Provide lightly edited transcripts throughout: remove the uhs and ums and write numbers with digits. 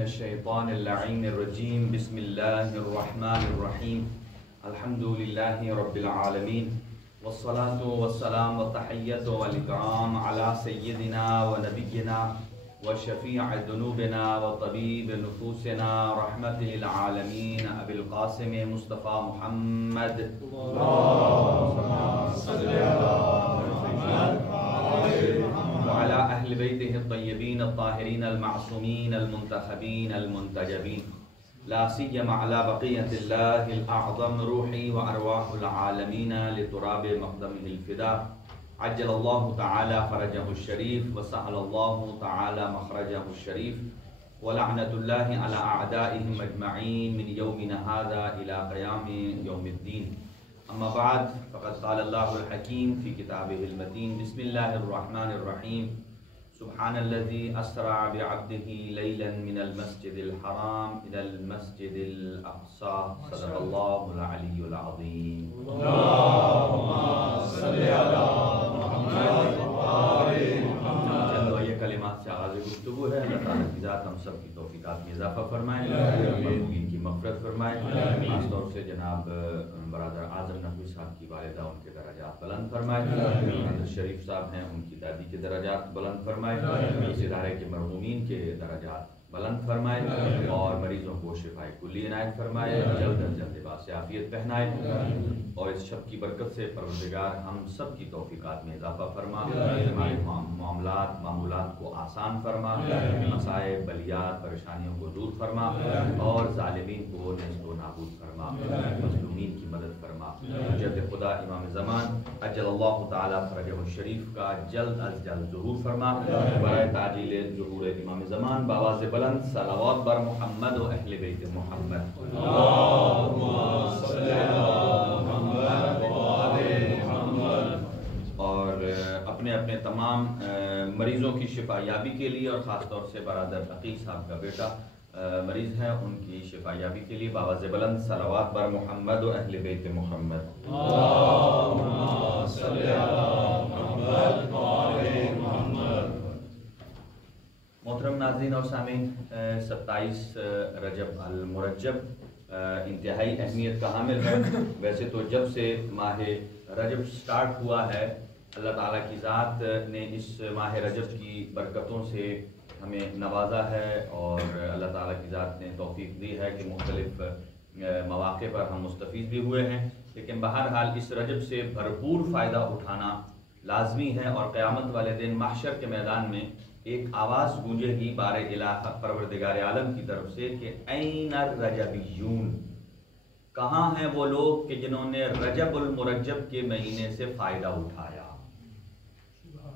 الشیطان اللعین الرجیم بسم اللہ الرحمن الرحیم الحمد للہ رب العالمین والصلاة والسلام والتحیت والاکرام علی سیدنا و نبینا و شفیع ذنوبنا و طبیب نفوسنا رحمت للعالمین ابی القاسم مصطفی محمد وعلى أهل بيته الطيبين الطاهرين المعصومين المنتخبين المنتجبين لا سيما على بقية الله الأعظم روحي وأرواح العالمين لتراب مقدمه الفداء عجل الله تعالى فرجه الشريف وسهل الله تعالى مخرجه الشريف ولعنة الله على أعدائهم أجمعين من يومنا هذا إلى قيام يوم الدين. اما بعد فقد قال الله الحكيم في كتابه المتين بسم الله الرحمن الرحيم سبحان الذي أسرع بعبده ليلا من المسجد الحرام إلى المسجد الأقصى صدق الله العلي العظيم. اللهم صل على محمد وآل محمد. چلو یہ کلمات سے آغاز گفتگو ہے. اللہ تعالیٰ کی ذات ہم سب کی توفیقات میں اضافہ فرمائے، مرحومین کی مغفرت فرمائے، خاص طور سے جناب برادر اعظم نقوی صاحب کی والدہ ان کے درجات بلند فرمائے، حضرت شریف صاحب ہیں ان کی دادی کے درجات بلند فرمائے، اس ادارے کے مرحومین کے درجات بلند فرمائے اور مریضوں کو شفائے کلی عنایت فرمائے، جلد از جلد لباس عافیت پہنائے اور اس شب کی برکت سے پروردگار ہم سب کی توفیقات میں اضافہ فرما، ہمارے معمولات کو آسان فرما، مسائب بلیات پریشانیوں کو دور فرما اور ظالمین کو نیست و نابود فرما، مظلومین کی مدد فرما. حضرت خدا امام زمان عجل اللہ تعالی فرجہ الشریف کا جلد از جلد ظہور فرما. برائے تعجیل ظہور امام زمان بآواز بلند صلوات بر محمد و اہل بیت محمد. اللہم صلی علی محمد و آل محمد. اور اپنے اپنے تمام مریضوں کی شفا یابی کے لیے اور خاص طور سے برادر عقیل صاحب کا بیٹا مریض ہے، ان کی شفا یابی کے لیے بآواز بلند صلوات بر محمد و اہل بیت محمد. اللہم صلی علی محمد و آل محمد. محترم ناظرین اور سامعین، 27 رجب المرجب انتہائی اہمیت کا حامل ہے. ویسے تو جب سے ماہ رجب سٹارٹ ہوا ہے، اللہ تعالیٰ کی ذات نے اس ماہ رجب کی برکتوں سے ہمیں نوازا ہے اور اللہ تعالیٰ کی ذات نے توفیق دی ہے کہ مختلف مواقع پر ہم مستفید بھی ہوئے ہیں. لیکن بہرحال اس رجب سے بھرپور فائدہ اٹھانا لازمی ہے اور قیامت والے دن محشر کے میدان میں ایک آواز گونجے گی بار الہ پروردگار عالم کی طرف سے کہ این الرجبیون، کہاں ہیں وہ لوگ کہ جنہوں نے رجب المرجب کے مہینے سے فائدہ اٹھایا.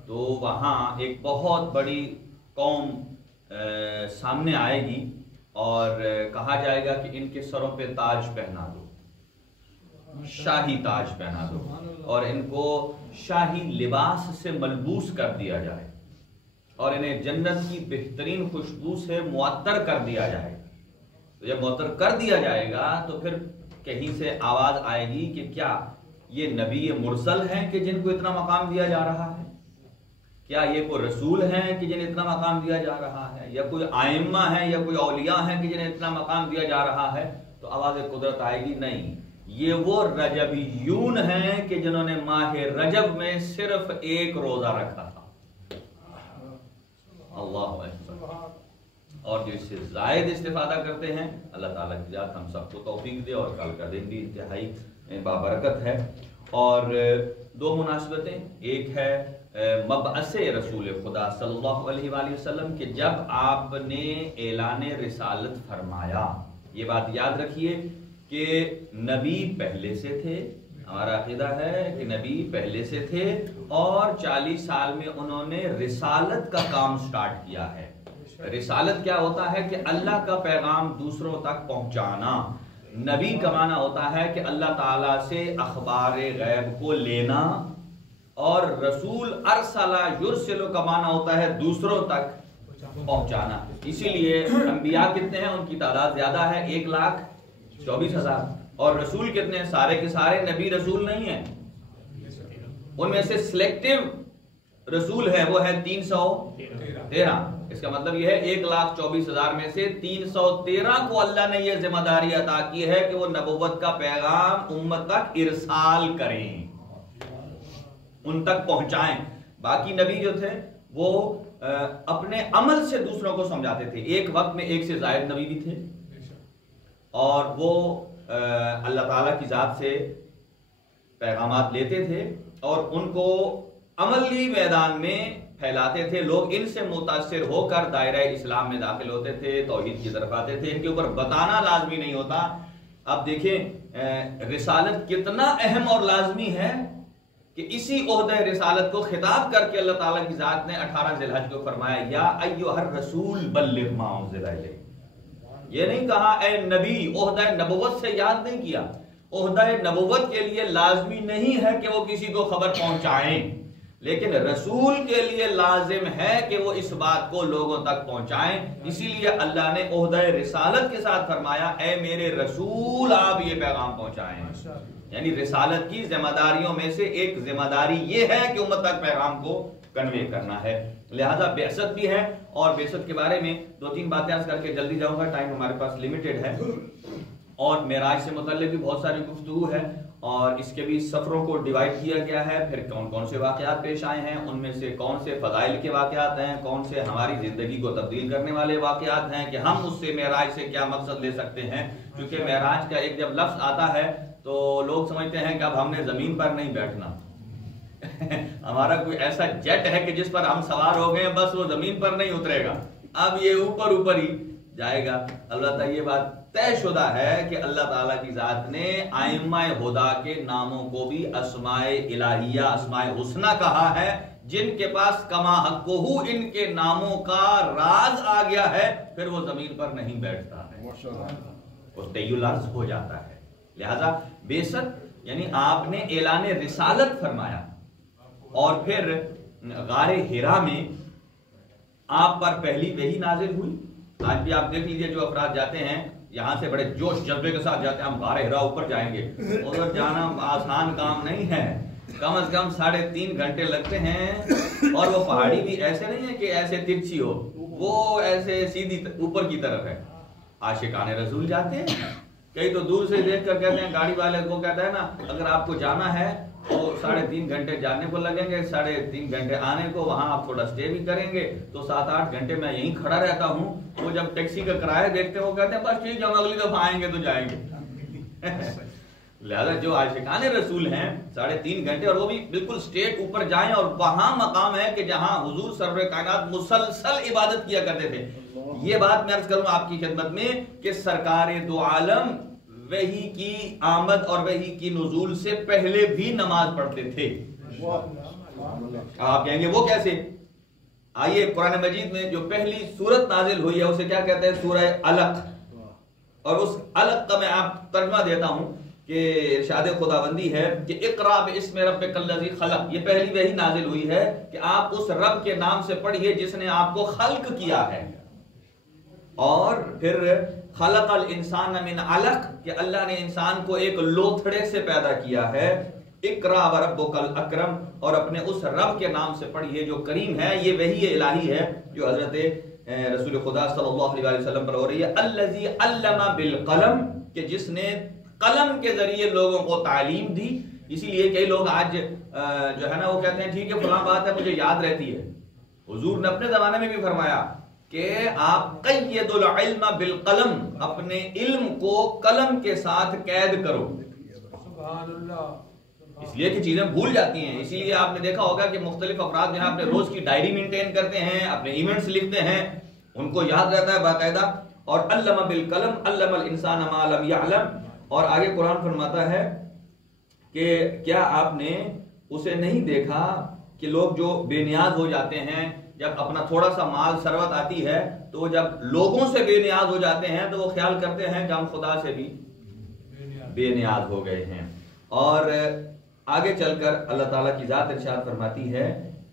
تو وہاں ایک بہت بڑی قوم سامنے آئے گی اور کہا جائے گا کہ ان کے سروں پہ تاج پہنا دو، شاہی تاج پہنا دو اور ان کو شاہی لباس سے ملبوس کر دیا جائے اور انہیں جنت کی بہترین خوشبو سے معطر کر دیا جائے. تو جب معطر کر دیا جائے گا تو پھر کہیں سے آواز آئے گی کہ کیا یہ نبی مرسل ہیں کہ جن کو اتنا مقام دیا جا رہا ہے؟ کیا یہ کوئی رسول ہیں کہ جنہیں اتنا مقام دیا جا رہا ہے؟ یا کوئی آئمہ ہیں یا کوئی اولیاء ہیں کہ جنہیں اتنا مقام دیا جا رہا ہے؟ تو آواز قدرت آئے گی نہیں، یہ وہ رجبیون ہیں کہ جنہوں نے ماہ رجب میں صرف ایک روزہ رکھا تھا. اللہ اکبر. اور جو اس سے زائد استفادہ کرتے ہیں، اللہ تعالیٰ کی ذات ہم سب کو توفیق دے اور کل کا دن بھی انتہائی بابرکت ہے. اور دو مناسبتیں، ایک ہے مبعث رسول خدا صلی اللہ علیہ وآلہ وسلم کہ جب آپ نے اعلان رسالت فرمایا. یہ بات یاد رکھیے کہ نبی پہلے سے تھے، ہمارا عقیدہ ہے کہ نبی پہلے سے تھے اور 40 سال میں انہوں نے رسالت کا کام سٹارٹ کیا ہے. رسالت کیا ہوتا ہے کہ اللہ کا پیغام دوسروں تک پہنچانا. نبی کا معنی ہوتا ہے کہ اللہ تعالیٰ سے اخبار غیب کو لینا، اور رسول ارسل یرسل کا معنی ہوتا ہے دوسروں تک پہنچانا. اسی لیے انبیاء کتنے ہیں؟ ان کی تعداد زیادہ ہے، 1,24,000. اور رسول کتنے ہیں؟ سارے کے سارے نبی رسول نہیں ہیں، ان میں سے سلیکٹیو رسول ہے وہ ہے 313. اس کا مطلب یہ ہے 1,24,000 میں سے 313 کو اللہ نے یہ ذمہ داری عطا کی ہے کہ وہ نبوت کا پیغام امت تک ارسال کریں، ان تک پہنچائیں۔ باقی نبی جو تھے وہ اپنے عمل سے دوسروں کو سمجھاتے تھے۔ ایک وقت میں ایک سے زائد نبی بھی تھے اور وہ اللہ تعالیٰ کی ذات سے پیغامات لیتے تھے اور ان کو عملی میدان میں پھیلاتے تھے۔ لوگ ان سے متاثر ہو کر دائرہ اسلام میں داخل ہوتے تھے، توحید کی طرف آتے تھے۔ ان کے اوپر بتانا لازمی نہیں ہوتا۔ اب دیکھیں رسالت کتنا اہم اور لازمی ہے کہ اسی عہدہ رسالت کو خطاب کر کے اللہ تعالیٰ کی ذات نے 18 ذی الحج کو فرمایا یا ایھا الرسول بلغ ما انزل الیک۔ یہ نہیں کہا اے نبی، عہدہ نبوت سے یاد نہیں کیا۔ عہدہ نبوت کے لیے لازمی نہیں ہے کہ وہ کسی کو خبر پہنچائیں، لیکن رسول کے لیے لازم ہے کہ وہ اس بات کو لوگوں تک پہنچائیں۔ اسی لیے اللہ نے عہدہ رسالت کے ساتھ فرمایا اے میرے رسول آپ یہ پیغام پہنچائیں۔ یعنی رسالت کی ذمہ داریوں میں سے ایک ذمہ داری یہ ہے کہ امت تک پیغام کو کنوے کرنا ہے۔ لہذا بعثت بھی ہے، اور بعثت کے بارے میں 2-3 باتیں عرض کر کے جلدی جاؤں گا، ٹائم ہمارے پاس لیمیٹڈ ہے۔ اور معراج سے متعلق بھی بہت ساری گفتگو ہے، اور اس کے بھی سفروں کو ڈیوائیڈ کیا گیا ہے، پھر کون کون سے واقعات پیش آئے ہیں، ان میں سے کون سے فضائل کے واقعات ہیں، کون سے ہماری زندگی کو تبدیل کرنے والے واقعات ہیں کہ ہم اس سے معراج سے کیا مقصد لے سکتے ہیں۔ کیونکہ معراج کا ایک جب لفظ آتا ہے تو لوگ سمجھتے ہیں کہ اب ہم نے زمین پر نہیں بیٹھنا ہمارا کوئی ایسا جیٹ ہے کہ جس پر ہم سوار ہو گئے، بس وہ زمین پر نہیں اترے گا، اب یہ اوپر ہی جائے گا۔ البتہ یہ بات طے شدہ ہے کہ اللہ تعالیٰ کی ذات نے ائمہ ہدیٰ کے ناموں کو بھی اسماء الہیہ، اسماء حسنہ کہا ہے، جن کے پاس کما حقہ ان کے ناموں کا راز آ گیا ہے، پھر وہ زمین پر نہیں بیٹھتا ہے، وہ طی الارض ہو جاتا ہے۔ لہذا بعثت یعنی آپ نے اعلان رسالت فرمایا، اور پھر غار حرا میں آپ پر پہلی وحی نازل ہوئی۔ آج بھی آپ دیکھ لیجئے جو افراد جاتے ہیں یہاں سے بڑے جوش جذبے کے ساتھ جاتے ہیں، ہم غار حرا اوپر جائیں گے، ادھر جانا آسان کام نہیں ہے، کم از کم 3.5 گھنٹے لگتے ہیں، اور وہ پہاڑی بھی ایسے نہیں ہے کہ ایسے ترچھی ہو، وہ ایسے سیدھی اوپر کی طرف ہے۔ عاشقان رسول جاتے ہیں، کئی تو دور سے دیکھ کر کہتے ہیں، گاڑی والے کو کہتا ہے نا اگر آپ کو جانا ہے تو 3.5 گھنٹے جانے کو لگیں گے، 3.5 گھنٹے آنے کو، وہاں آپ تھوڑا سٹے بھی کریں گے، تو 7-8 گھنٹے میں یہیں کھڑا رہتا ہوں۔ وہ جب ٹیکسی کا کرایہ دیکھتے ہیں وہ کہتے ہیں بس ٹھیک ہے، ہم اگلی دفعہ آئیں گے تو جائیں گے۔ لہذا جو عاشقان رسول ہیں 3.5 گھنٹے، اور وہ بھی بالکل سٹیٹ اوپر جائیں، اور وہاں مقام ہے کہ جہاں حضور سرور کائنات مسلسل عبادت کیا کرتے تھے۔ یہ بات میں عرض کروں آپ کی خدمت میں کہ سرکار دو عالم وحی کی آمد اور وحی کی نزول سے پہلے بھی نماز پڑھتے تھے۔ آپ کہیں گے وہ کیسے؟ آئیے قرآن مجید میں جو پہلی سورت نازل ہوئی ہے اسے کیا کہتے ہیں؟ سورہ علق، اور اس علق کا میں آپ ترجمہ دیتا ہوں کہ ارشاد خداوندی ہے کہ اقرا باسم ربک الذی خلق، یہ پہلی وحی نازل ہوئی ہے کہ آپ اس رب کے نام سے پڑھیے جس نے آپ کو خلق کیا ہے، اور پھر خلق الانسان من علق کہ اللہ نے انسان کو ایک لوتھڑے سے پیدا کیا ہے۔ اقرا وربک الاکرم، اور اپنے اس رب کے نام سے پڑھیے جو کریم ہے۔ یہ وحی الہی ہے جو حضرت رسول خدا صلی اللہ علیہ وسلم پر ہو رہی ہے۔ الذی علم بالقلم، کہ جس نے قلم کے ذریعے لوگوں کو تعلیم دی۔ اسی لیے کئی لوگ آج جو ہے نا وہ کہتے ہیں ٹھیک ہے فلاں بات ہے مجھے یاد رہتی ہے۔ حضور نے اپنے زمانے میں بھی فرمایا کہ آپ قید العلم بالقلم، اپنے علم کو قلم کے ساتھ قید کرو۔ سبحان اللہ۔ اس لیے کہ چیزیں بھول جاتی ہیں، اسی لیے آپ نے دیکھا ہوگا کہ مختلف افراد جو ہیں اپنے روز کی ڈائری مینٹین کرتے ہیں، اپنے ایونٹس لکھتے ہیں، ان کو یاد رہتا ہے باقاعدہ۔ اور علم بالقلم علم الانسان ما لم يعلم، اور آگے قرآن فرماتا ہے کہ کیا آپ نے اسے نہیں دیکھا کہ لوگ جو بے نیاز ہو جاتے ہیں، جب اپنا تھوڑا سا مال ثروت آتی ہے تو جب لوگوں سے بے نیاز ہو جاتے ہیں تو وہ خیال کرتے ہیں کہ ہم خدا سے بھی بے نیاز ہو گئے ہیں۔ اور آگے چل کر اللہ تعالیٰ کی ذات ارشاد فرماتی ہے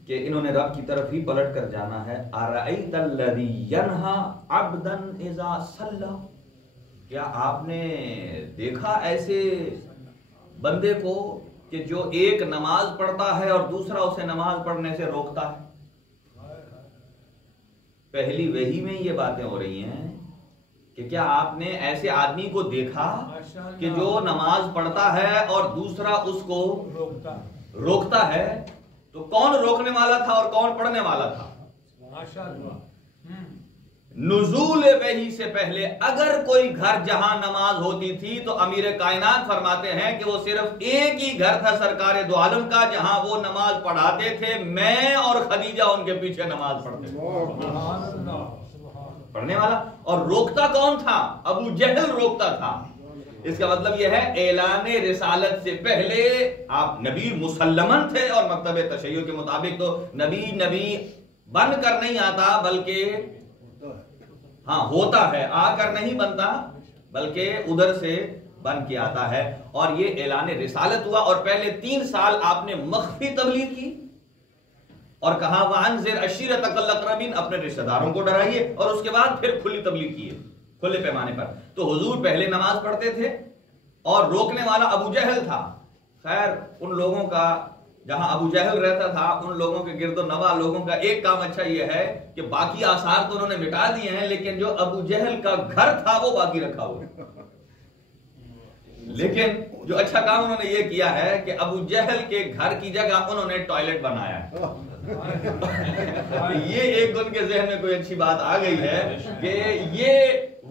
کہ انہوں نے رب کی طرف ہی پلٹ کر جانا ہے۔ اَرَأَيْتَ الَّذِي يَنْهَا عَبْدًا إِذَا صَلَّى، کیا آپ نے دیکھا ایسے بندے کو کہ جو ایک نماز پڑھتا ہے اور دوسرا اسے نماز پڑھنے سے روکتا ہے؟ پہلی وحی میں یہ باتیں ہو رہی ہیں کہ کیا آپ نے ایسے آدمی کو دیکھا کہ جو نماز پڑھتا ہے اور دوسرا اس کو روکتا ہے؟ تو کون روکنے والا تھا اور کون پڑھنے والا تھا؟ نزول وحی سے پہلے اگر کوئی گھر جہاں نماز ہوتی تھی تو امیر کائنات فرماتے ہیں کہ وہ صرف ایک ہی گھر تھا سرکار دو عالم کا جہاں وہ نماز پڑھاتے تھے، میں اور خدیجہ ان کے پیچھے نماز پڑھتے تھے، پڑھنے والا۔ اور روکتا کون تھا؟ ابو جہل روکتا تھا۔ اس کا مطلب یہ ہے اعلان رسالت سے پہلے آپ نبی مسلمن تھے، اور مکتب تشیع کے مطابق تو نبی بن کر نہیں آتا بلکہ ہوتا ہے، آ کر نہیں بنتا بلکہ ادھر سے بن کے آتا ہے۔ اور یہ اعلان رسالت ہوا، اور پہلے 3 سال آپ نے مخفی تبلیغ کی اور کہا وَأَنذِرْ عَشِيرَتَكَ الْأَقْرَبِينَ، اپنے رشتہ داروں کو ڈرائیے، اور اس کے بعد پھر کھلی تبلیغ کی کھلے پیمانے پر۔ تو حضور پہلے نماز پڑھتے تھے اور روکنے والا ابو جہل تھا۔ خیر ان لوگوں کا، جہاں ابو جہل رہتا تھا، ان لوگوں کے گرد و نواح لوگوں کا ایک کام اچھا یہ ہے کہ باقی آثار تو انہوں نے مٹا دیے ہیں، لیکن جو ابو جہل کا گھر تھا وہ باقی رکھا ہوا۔ لیکن جو اچھا کام انہوں نے یہ کیا ہے کہ ابو جہل کے گھر کی جگہ انہوں نے ٹوائلٹ بنایا ہے۔ یہ ایک ان کے ذہن میں کوئی اچھی بات آ گئی ہے کہ یہ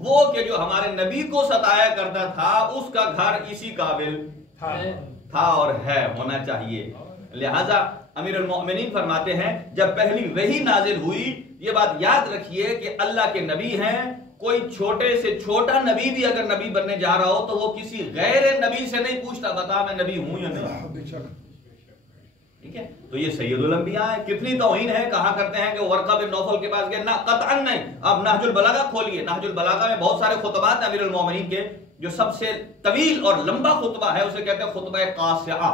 وہ کہ جو ہمارے نبی کو ستایا کرتا تھا اس کا گھر اسی قابل تھا اور ہے، ہونا چاہیے۔ لہذا امیر المؤمنین فرماتے ہیں جب پہلی وحی نازل ہوئی، یہ بات یاد رکھیے کہ اللہ کے نبی ہیں، کوئی چھوٹے سے چھوٹا نبی بھی اگر نبی بننے جا رہا ہو تو وہ کسی غیر نبی سے نہیں پوچھتا بتا میں نبی ہوں یا نہیں، ٹھیک ہے؟ تو یہ سید الانبیاء ہے۔ کتنی توہین ہے، کہا کرتے ہیں کہ ورقہ بن نوفل کے پاس گئے، نہ قطعا نہیں۔ اب نہج البلاغہ کھولیے، نہج البلاغہ میں بہت سارے خطبات ہیں امیر المؤمنین کے، جو سب سے طویل اور لمبا خطبہ ہے اسے کہتے ہیں خطبہ قاصعہ،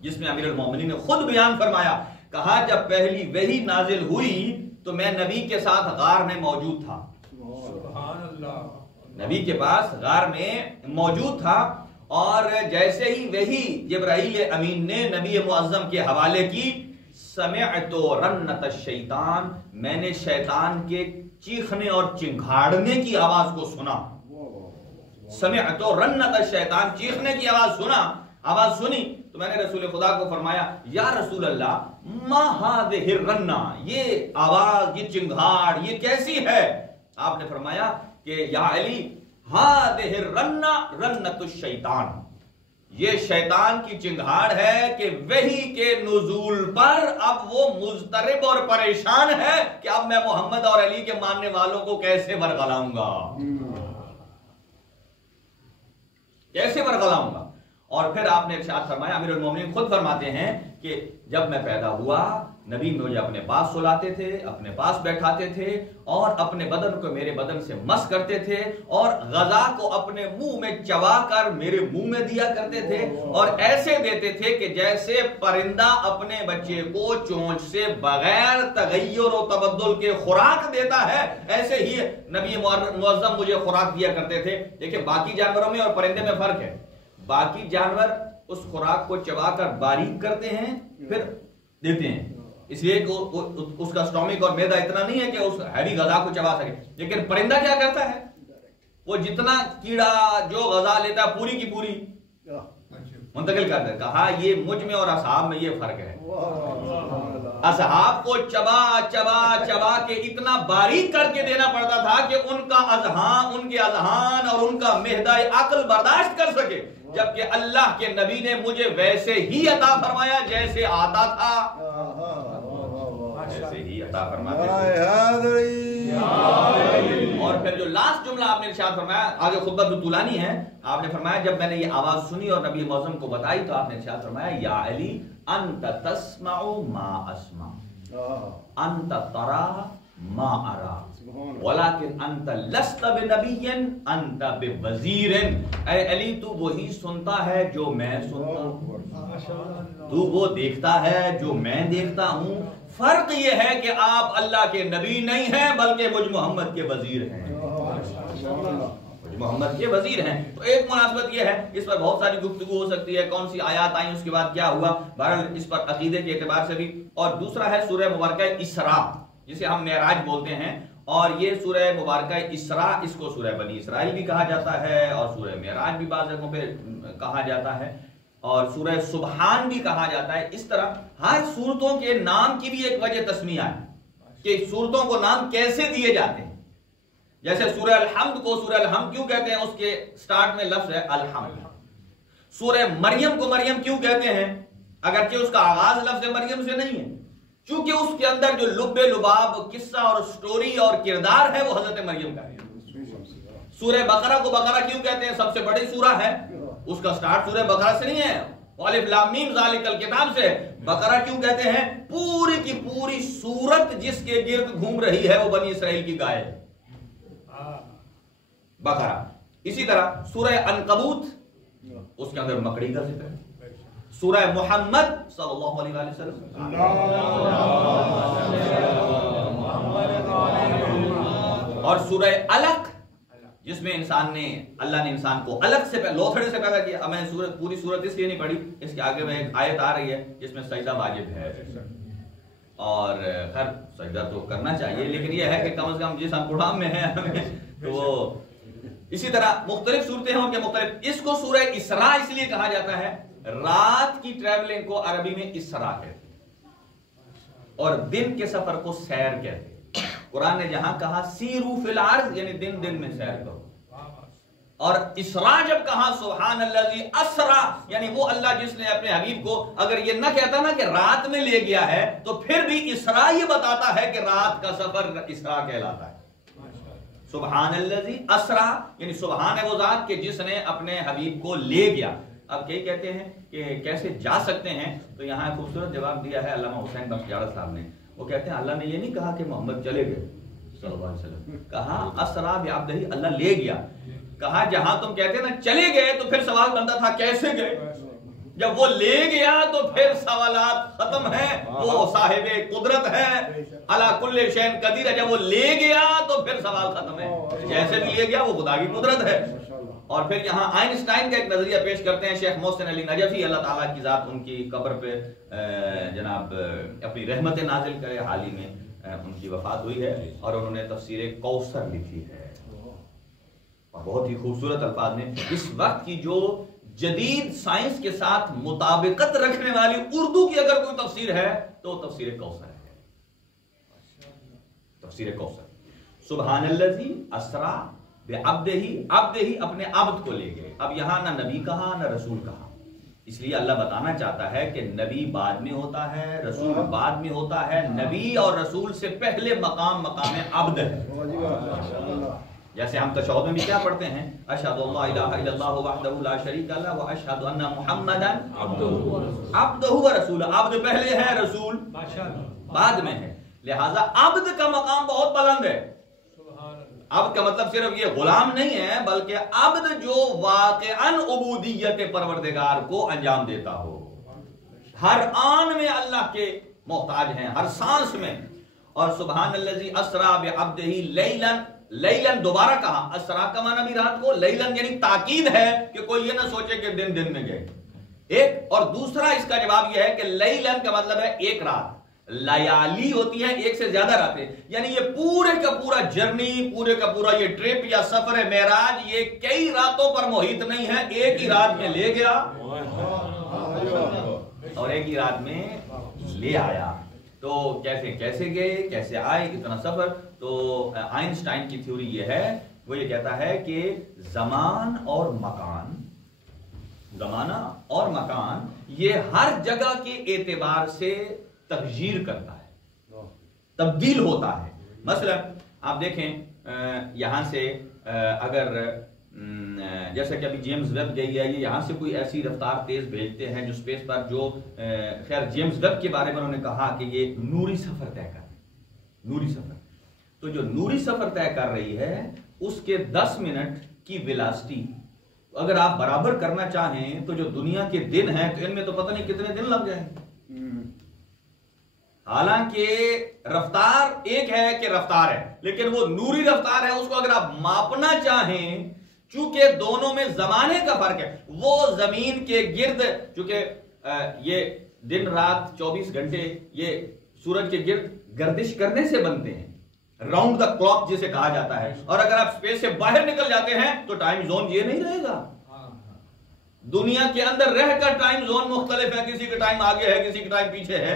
جس میں امیر المومنین نے خود بیان فرمایا، کہا جب پہلی وحی نازل ہوئی تو میں نبی کے ساتھ غار میں موجود تھا، نبی کے پاس غار میں موجود تھا، اور جیسے ہی وحی جبرائیل امین نے نبی معظم کے حوالے کی، سمعت رنت الشیطان، میں نے شیطان کے چیخنے اور چنگھاڑنے کی آواز کو سنا۔ سمعت رنت الشیطان، چیخنے کی آواز سنی تو میں نے رسول خدا کو فرمایا یا رسول اللہ ما هذه الرنہ، یہ آواز، یہ چنگھاڑ یہ کیسی ہے؟ آپ نے فرمایا کہ یا علی هذه الرنہ رنت الشیطان، یہ شیطان کی چنگھاڑ ہے کہ وحی کے نزول پر اب وہ مضطرب اور پریشان ہے کہ اب میں محمد اور علی کے ماننے والوں کو کیسے ورغلاؤں گا، کیسے ورغلاؤں گا۔ اور پھر آپ نے ارشاد فرمایا، امیر المومنین خود فرماتے ہیں کہ جب میں پیدا ہوا نبی مجھے اپنے پاس سلاتے تھے، اپنے پاس بیٹھاتے تھے، اور اپنے بدن کو میرے بدن سے مس کرتے تھے، اور غذا کو اپنے منہ میں چبا کر میرے منہ میں دیا کرتے تھے، اور ایسے دیتے تھے کہ جیسے پرندہ اپنے بچے کو چونچ سے بغیر تغیر و تبدل کے خوراک دیتا ہے، ایسے ہی نبی معظم مجھے خوراک دیا کرتے تھے۔ دیکھیں باقی جانوروں میں اور پرندے میں فرق ہے، باقی جانور اس خوراک کو چبا کر باریک کرتے ہیں پھر دیتے ہیں، اس لیے کہ اس کا سٹومک اور میدا اتنا نہیں ہے کہ اس ہیوی غذا کو چبا سکے، لیکن پرندہ کیا کرتا ہے، وہ جتنا کیڑا جو غذا لیتا ہے پوری کی پوری منتقل کرتا ہے۔ کہا یہ مجھ میں اور اصحاب میں یہ فرق ہے، اصحاب کو چبا چبا چبا کے اتنا باریک کر کے دینا پڑتا تھا کہ ان کا اذہان، ان کے اذہان اور ان کا معدہ عقل برداشت کر سکے، جبکہ اللہ کے نبی نے مجھے ویسے ہی عطا فرمایا جیسے آتا تھا، ویسے ہی عطا فرماتے تھے۔ اور پھر جو لاسٹ جملہ آپ نے ارشاد فرمایا، آگے خطبہ تو طولانی ہے، آپ نے فرمایا جب میں نے یہ آواز سنی اور نبی معظم کو بتائی تو آپ نے ارشاد فرمایا یا علی انت تسمع ما اسمع انت ترى ما ارى ولكن انت لست بنبی انت بوزیر، اے علی تو وہی سنتا ہے جو میں سنتا ہوں، تو وہ دیکھتا ہے جو میں دیکھتا ہوں، فرق یہ ہے کہ آپ اللہ کے نبی نہیں ہیں بلکہ مجھ محمد کے وزیر ہیں، محمد کے وزیر ہیں۔ تو ایک مناسبت یہ ہے، اس پر بہت ساری گفتگو ہو سکتی ہے، کون سی آیات آئیں اس کے بعد کیا ہوا، بہرحال اس پر عقیدے کے اعتبار سے بھی، اور دوسرا ہے سورہ مبارکہ اسراء، جسے ہم معراج بولتے ہیں، اور یہ سورہ مبارکہ اسراء، اس کو سورہ بنی اسرائیل بھی کہا جاتا ہے اور سورہ معراج بھی بعض جگہوں پہ کہا جاتا ہے، اور سورہ سبحان بھی کہا جاتا ہے۔ اس طرح ہر سورتوں کے نام کی بھی ایک وجہ تسمیہ ہے کہ سورتوں کو نام کیسے دیے جاتے ہیں۔ جیسے سورہ الحمد کو سورہ الحمد کیوں کہتے ہیں؟ اس کے سٹارٹ میں لفظ ہے الحمد۔ سورہ مریم کو مریم کیوں کہتے ہیں؟ اگرچہ اس کا آغاز لفظ مریم سے نہیں ہے، چونکہ اس کے اندر جو لب لباب قصہ اور سٹوری اور کردار ہے وہ حضرت مریم کا ہے۔ سورہ بقرہ کو بقرہ کیوں کہتے ہیں؟ سب سے بڑی سورہ ہے، اس کا سٹارٹ سورہ بقرہ سے نہیں ہے، الف لام میم ذالک الکتاب سے۔ بقرہ کیوں کہتے ہیں؟ پوری کی پوری سورت جس کے گرد گھوم رہی ہے وہ بنی اسرائیل کی گائے ہے، بقرہ۔ اسی طرح سورہ عنکبوت، اس کے اندر مکڑی کا ذکر ہے۔ سورہ محمد صلی اللہ علیہ وسلم، اور سورہ علق جس میں اللہ نے انسان کو علق سے لوتھڑے سے پیدا کیا۔ اب میں نے پوری سورت اس لیے نہیں پڑھی، اس کے آگے میں ایک آیت آ رہی ہے جس میں سجدہ واجب ہے، اور خیر سجدہ تو کرنا چاہیے، لیکن یہ ہے کہ کم از کم جس ہم پڑھام میں ہیں تو وہ اسی طرح مختلف صورتیں ہوں کہ مختلف۔ اس کو سورہ اسراء اس لیے کہا جاتا ہے، رات کی ٹریولنگ کو عربی میں اسراء کہتے ہیں، اور دن کے سفر کو سیر کہتے ہیں۔ قرآن نے جہاں کہا سیرو فی الارض یعنی دن دن میں سیر کرو، اور اسراء جب کہا سبحان الذی اسرا یعنی وہ اللہ جس نے اپنے حبیب کو، اگر یہ نہ کہتا نا کہ رات میں لے گیا ہے تو پھر بھی اسراء یہ بتاتا ہے کہ رات کا سفر اسراء کہلاتا ہے۔ سبحان الذی اسرا یعنی سبحان ہے وہ ذات کہ جس نے اپنے حبیب کو لے گیا۔ اب کئی کہتے ہیں کہ کیسے جا سکتے ہیں، تو یہاں خوبصورت جواب دیا ہے علامہ حسین بخش جارد صاحب نے۔ وہ کہتے ہیں اللہ نے یہ نہیں کہا کہ محمد چلے گئے صلی اللہ علیہ وسلم، کہا اسرا بعبدہ، اللہ لے گیا۔ کہا جہاں تم کہتے نا چلے گئے تو پھر سوال بنتا تھا کیسے گئے، جب وہ لے گیا تو پھر سوالات ختم ہیں، وہ صاحب قدرت ہے، علی کل شیء قدیر ہے۔ جب وہ لے گیا تو پھر سوال ختم ہے، جیسے بھی لے گیا وہ خدا کی قدرت ہے۔ اور پھر یہاں آئنسٹائن کا ایک نظریہ پیش کرتے ہیں شیخ محسن علی نجفی، اللہ تعالیٰ کی ذات ان کی قبر پہ جناب اپنی رحمت نازل کرے، حال ہی میں ان کی وفات ہوئی ہے، اور انہوں نے تفسیر کوثر لکھی ہے، اور بہت ہی خوبصورت الفاظ میں اس وقت کی جو جدید سائنس کے ساتھ مطابقت رکھنے والی اردو کی اگر کوئی تفسیر ہے تو وہ تفسیر کوثر ہے۔ تفسیر کوثر، سبحان الذی اسرا بعبدہ، عبدہ اپنے عبد کو لے گئے۔ اب یہاں نہ نبی کہا نہ رسول کہا، اس لیے اللہ بتانا چاہتا ہے کہ نبی بعد میں ہوتا ہے، رسول بعد میں ہوتا ہے۔ نبی اور رسول سے پہلے مقام عبد ہے۔ جیسے ہم تشہد میں بھی کیا پڑھتے ہیں، اشہد ان لا الہ الا اللہ وحدہ لا شریک لہ واشہد ان محمدا عبدہ ورسولہ۔ عبد پہلے ہے، رسول بعد میں ہے، لہذا عبد کا مقام بہت بلند ہے۔ عبد کا مطلب صرف یہ غلام نہیں ہے، بلکہ عبد جو واقعاً عبودیت پروردگار کو انجام دیتا ہو، ہر آن میں اللہ کے محتاج ہیں، ہر سانس میں۔ اور سبحان الذی اسرا بعبدہ لیلاً، لیلاً دوبارہ کہا، اسرا کا معنی بھی رات کو، لیلاً یعنی تاکید ہے کہ کوئی یہ نہ سوچے کہ دن دن میں گئے ایک۔ اور دوسرا اس کا جواب یہ ہے کہ لیلاً کا مطلب ہے ایک رات، لیالی ہوتی ہے ایک سے زیادہ راتیں، یعنی یہ پورے کا پورا جرنی، پورے کا پورا یہ ٹرپ یا سفر معراج یہ کئی راتوں پر محیط نہیں ہے، ایک ہی رات میں لے گیا اور ایک ہی رات میں لے آیا۔ تو کیسے گئے، کیسے آئے، کتنا سفر؟ تو آئنسٹائن کی تھیوری یہ ہے، وہ یہ کہتا ہے کہ زمانہ اور مکان یہ ہر جگہ کے اعتبار سے تغییر کرتا ہے، تبدیل ہوتا ہے۔ مثلا آپ دیکھیں یہاں سے اگر جیسا کہ ابھی جیمز ویب گئی ہے، یہ یہاں سے کوئی ایسی رفتار تیز بھیجتے ہیں جو سپیس پر، جو خیر جیمز ویب کے بارے میں انہوں نے کہا کہ یہ نوری سفر طے کر، نوری سفر، تو جو نوری سفر طے کر رہی ہے اس کے 10 منٹ کی ویلاسٹی اگر آپ برابر کرنا چاہیں تو جو دنیا کے دن ہیں تو ان میں تو پتہ نہیں کتنے دن لگ جائیں گے۔ حالانکہ رفتار ایک ہے کہ رفتار ہے، لیکن وہ نوری رفتار ہے، اس کو اگر آپ ماپنا چاہیں، چونکہ دونوں میں زمانے کا فرق ہے، وہ زمین کے گرد، چونکہ یہ دن رات 24 گھنٹے یہ سورج کے گرد گردش کرنے سے بنتے ہیں، راؤنڈ دا کلاک جسے کہا جاتا ہے. اور اگر آپ اسپیس سے باہر نکل جاتے ہیں تو ٹائم زون یہ نہیں رہے گا. دنیا کے اندر رہ کر ٹائم زون مختلف ہے، کسی کا ٹائم آگے ہے، کسی کا ٹائم پیچھے ہے.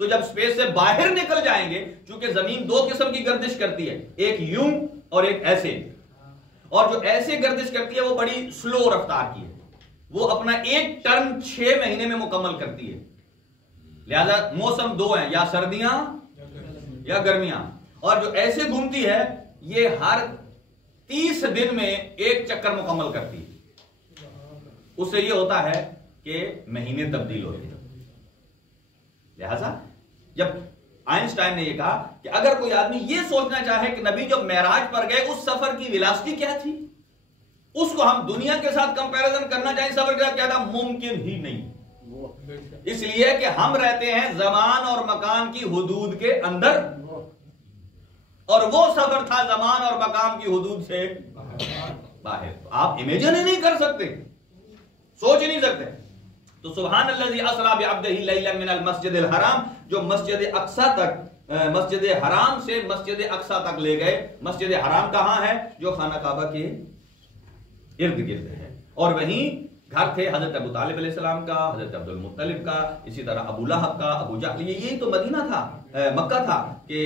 تو جب اسپیس سے باہر نکل جائیں گے، چونکہ زمین دو قسم کی گردش کرتی ہے، ایک یوں اور ایک ایسے. اور جو ایسے گردش کرتی ہے وہ بڑی سلو رفتار کی ہے، وہ اپنا ایک ٹرن 6 مہینے میں مکمل کرتی ہے. لہذا موسم دو ہیں، یا سردیاں یا گرمیاں. اور جو ایسے گھومتی ہے یہ ہر 30 دن میں ایک چکر مکمل کرتی ہے. اس سے یہ ہوتا ہے کہ مہینے تبدیل ہوتے ہیں. لہذا جب آئنسٹائن نے یہ کہا کہ اگر کوئی آدمی یہ سوچنا چاہے کہ نبی جب معراج پر گئے اس سفر کی ویلاسٹی کیا تھی، اس کو ہم دنیا کے ساتھ کمپیریزن کرنا چاہیں سفر کے ساتھ، کیا تھا؟ ممکن ہی نہیں. اس لیے کہ ہم رہتے ہیں زمان اور مکان کی حدود کے اندر، اور وہ سفر تھا زمان اور مکان کی حدود سے باہر. آپ امیجن ہی نہیں کر سکتے، سوچ ہی نہیں سکتے. تو سبحان الذی اسری بعبدہ لیلا من المسجد الحرام، جو مسجد اقصی تک، مسجد حرام سے مسجد اقصی تک لے گئے. مسجد حرام کہاں ہے؟ جو خانہ کعبہ کے ارد گرد ہے. اور وہیں گھر تھے حضرت ابو طالب علیہ السلام کا، حضرت عبد المطلب کا، اسی طرح ابو لہب کا، ابو جہل. یہی تو مدینہ تھا، مکہ تھا کہ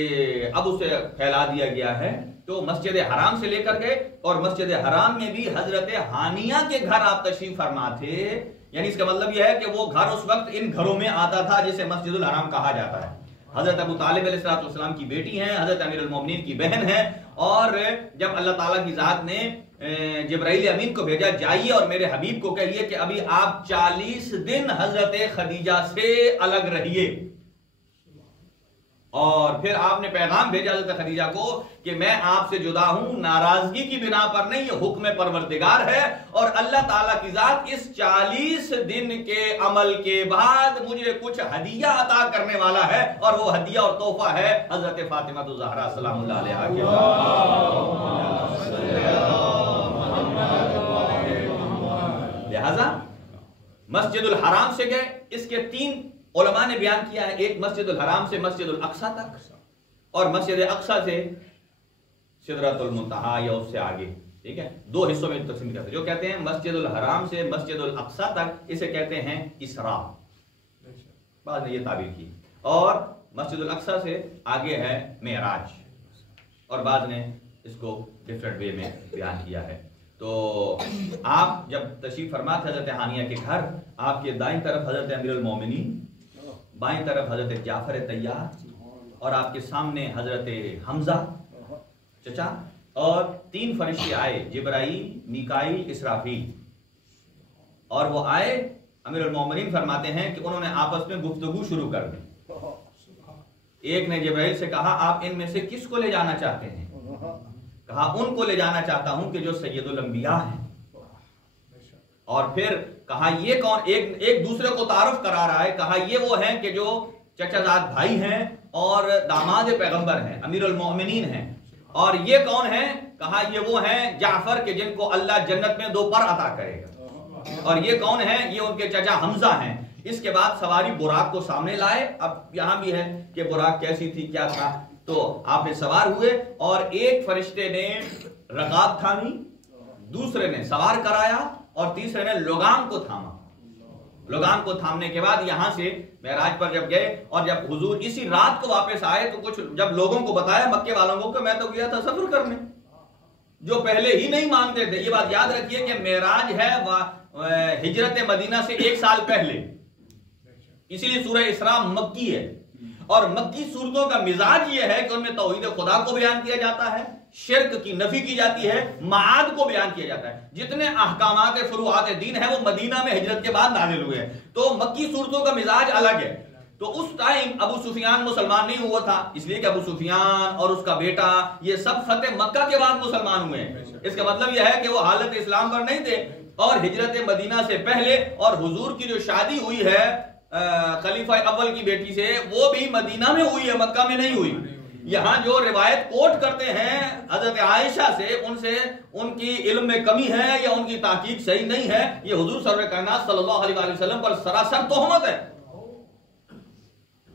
اب اسے پھیلا دیا گیا ہے. تو مسجد حرام سے لے کر گئے، اور مسجد حرام میں بھی حضرت ہانیہ کے گھر آپ تشریف فرما تھے. یعنی اس کا مطلب یہ ہے کہ وہ گھر اس وقت ان گھروں میں آتا تھا جسے مسجد الحرام کہا جاتا ہے. حضرت ابو طالب علیہ السلام کی بیٹی ہیں، حضرت امیر المومنین کی بہن ہیں. اور جب اللہ تعالیٰ کی ذات نے جبرائیل امین کو بھیجا، جائیے اور میرے حبیب کو کہیے کہ ابھی آپ 40 دن حضرت خدیجہ سے الگ رہیے. اور پھر آپ نے پیغام بھیجا حضرت خدیجہ کو کہ میں آپ سے جدا ہوں، ناراضگی کی بنا پر نہیں، یہ حکم پروردگار ہے. اور اللہ تعالیٰ کی ذات اس 40 دن کے عمل کے بعد مجھے کچھ ہدیہ عطا کرنے والا ہے، اور وہ ہدیہ اور تحفہ ہے حضرت فاطمہ الزہرا سلام اللہ علیہا کے. لہذا مسجد الحرام سے گئے. اس کے 3 علماء نے بیان کیا ہے، ایک مسجد الحرام سے مسجد الاقصی تک، اور مسجد اقصی سے سدرۃ المنتہی یا اس سے آگے. ٹھیک ہے، 2 حصوں میں تقسیم کرتے ہیں. جو کہتے ہیں مسجد الحرام سے مسجد الاقصی تک، اسے کہتے ہیں اسراء، بعض نے یہ تعبیر کی. اور مسجد الاقصی سے آگے ہے معراج، اور بعض نے اس کو ڈفرنٹ وے میں بیان کیا ہے. تو آپ جب تشریف فرما تھے حضرت ہانیہ کے گھر، آپ کے دائیں طرف حضرت امیر المومنین، بائیں طرف حضرت جعفر طیار، اور آپ کے سامنے حضرت حمزہ چچا، اور 3 فرشتے آئے، جبرائیل، میکائیل، اسرافیل. اور وہ آئے، امیر المومنین فرماتے ہیں کہ انہوں نے آپس میں گفتگو شروع کر دی. ایک نے جبرائیل سے کہا آپ ان میں سے کس کو لے جانا چاہتے ہیں؟ کہا ان کو لے جانا چاہتا ہوں کہ جو سید الانبیاء ہیں. اور پھر کہا یہ کون؟ ایک دوسرے کو تعارف کرا رہا ہے. کہا یہ وہ ہیں کہ جو چچا زاد بھائی ہیں اور داماد پیغمبر ہیں، امیر المومنین ہیں. اور یہ کون ہیں؟ کہا یہ وہ ہیں جعفر کے جن کو اللہ جنت میں 2 پر عطا کرے گا. اور یہ کون ہیں؟ یہ ان کے چچا حمزہ ہیں. اس کے بعد سواری براق کو سامنے لائے. اب یہاں بھی ہے کہ براق کیسی تھی، کیا تھا. تو آپ نے سوار ہوئے، اور ایک فرشتے نے رکاب تھامی، دوسرے نے سوار کرایا، اور تیسرے نے لگام کو تھاما. لگام کو تھامنے کے بعد یہاں سے معراج پر جب گئے، اور جب حضور اسی رات کو واپس آئے تو کچھ جب لوگوں کو بتایا، مکے والوں کو، کہ میں تو گیا تھا سفر کرنے، جو پہلے ہی نہیں مانتے تھے. یہ بات یاد رکھیے کہ معراج ہے ہجرت مدینہ سے 1 سال پہلے، اسی لیے سورہ اسراء مکی ہے. اور مکی صورتوں کا مزاج یہ ہے کہ ان میں توحید خدا کو بیان کیا جاتا ہے، شرک کی نفی کی جاتی ہے، معاد کو بیان کیا جاتا ہے. جتنے احکامات فروعات دین ہیں وہ مدینہ میں ہجرت کے بعد نازل ہوئے ہیں. تو مکی صورتوں کا مزاج الگ ہے. تو اس ٹائم ابو سفیان مسلمان نہیں ہوا تھا، اس لیے کہ ابو سفیان اور اس کا بیٹا یہ سب فتح مکہ کے بعد مسلمان ہوئے ہیں. اس کا مطلب یہ ہے کہ وہ حالت اسلام پر نہیں تھے. اور ہجرت مدینہ سے پہلے، اور حضور کی جو شادی ہوئی ہے خلیفہ اول کی بیٹی سے، وہ بھی مدینہ میں ہوئی ہے، مکہ میں نہیں ہوئی. یہاں جو روایت کوٹ کرتے ہیں حضرت عائشہ سے، ان کی علم میں کمی ہے یا ان کی تحقیق صحیح نہیں ہے. یہ حضور سرور کائنات صلی اللہ علیہ وسلم پر سراسر تہمت ہے.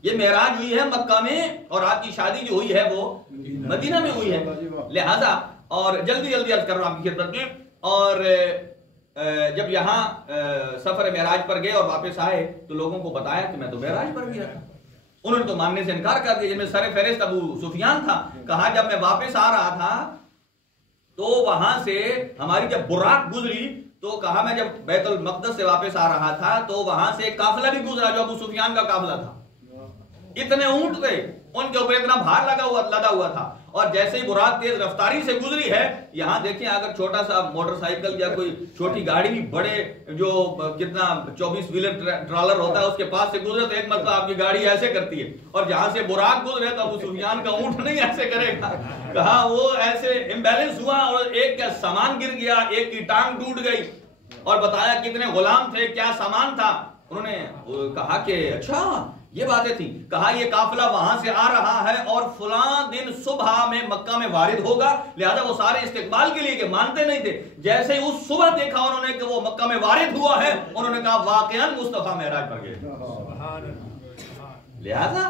یہ معراج ہوئی ہے مکہ میں اور آپ کی شادی جو ہوئی ہے وہ مدینہ میں ہوئی ہے. لہذا اور جلدی عرض کر رہا ہوں آپ کی خدمت میں. اور جب یہاں سفر معراج پر گئے اور واپس آئے تو لوگوں کو بتایا کہ میں تو معراج پر گیا تھا. انہوں نے تو ماننے سے انکار کر دیا. جن میں سر فہرست ابو سفیان تھا. کہا جب میں واپس آ رہا تھا تو وہاں سے ہماری جب براق گزری تو کہا میں جب بیت المقدس سے واپس آ رہا تھا تو وہاں سے ایک قافلہ بھی گزرا جو ابو سفیان کا قافلہ تھا. اتنے اونٹ تھے, ان کے اوپر اتنا بھار لدا ہوا تھا. اور جیسے ہی براق تیز رفتاری سے گزری ہے, یہاں دیکھیں اگر چھوٹا سا موٹر سائیکل یا کوئی چھوٹی گاڑی بھی بڑے جو کتنا 24 ویلر ٹرالر ہوتا ہے اس کے پاس سے گزرے تو ایک مرتبہ آپ کی گاڑی ایسے کرتی ہے, اور جہاں سے براق گزرے تو ابو سفیان کا اونٹ نہیں ایسے کرے گا. کہا وہ ایسے امبیلنس ہوا اور ایک کا سامان گر گیا, ایک کی ٹانگ ٹوٹ گئی. اور بتایا کتنے غلام تھے, کیا سامان تھا. انہوں نے کہا کہ اچھا یہ باتیں تھی. کہا یہ قافلہ وہاں سے آ رہا ہے اور فلاں دن صبح میں مکہ میں وارد ہوگا. لہذا وہ سارے استقبال کے لیے کہ مانتے نہیں تھے, جیسے ہی اس صبح دیکھا انہوں نے کہ وہ مکہ میں وارد ہوا ہے, انہوں نے کہا واقعاً مصطفیٰ معراج پر گئے. لہذا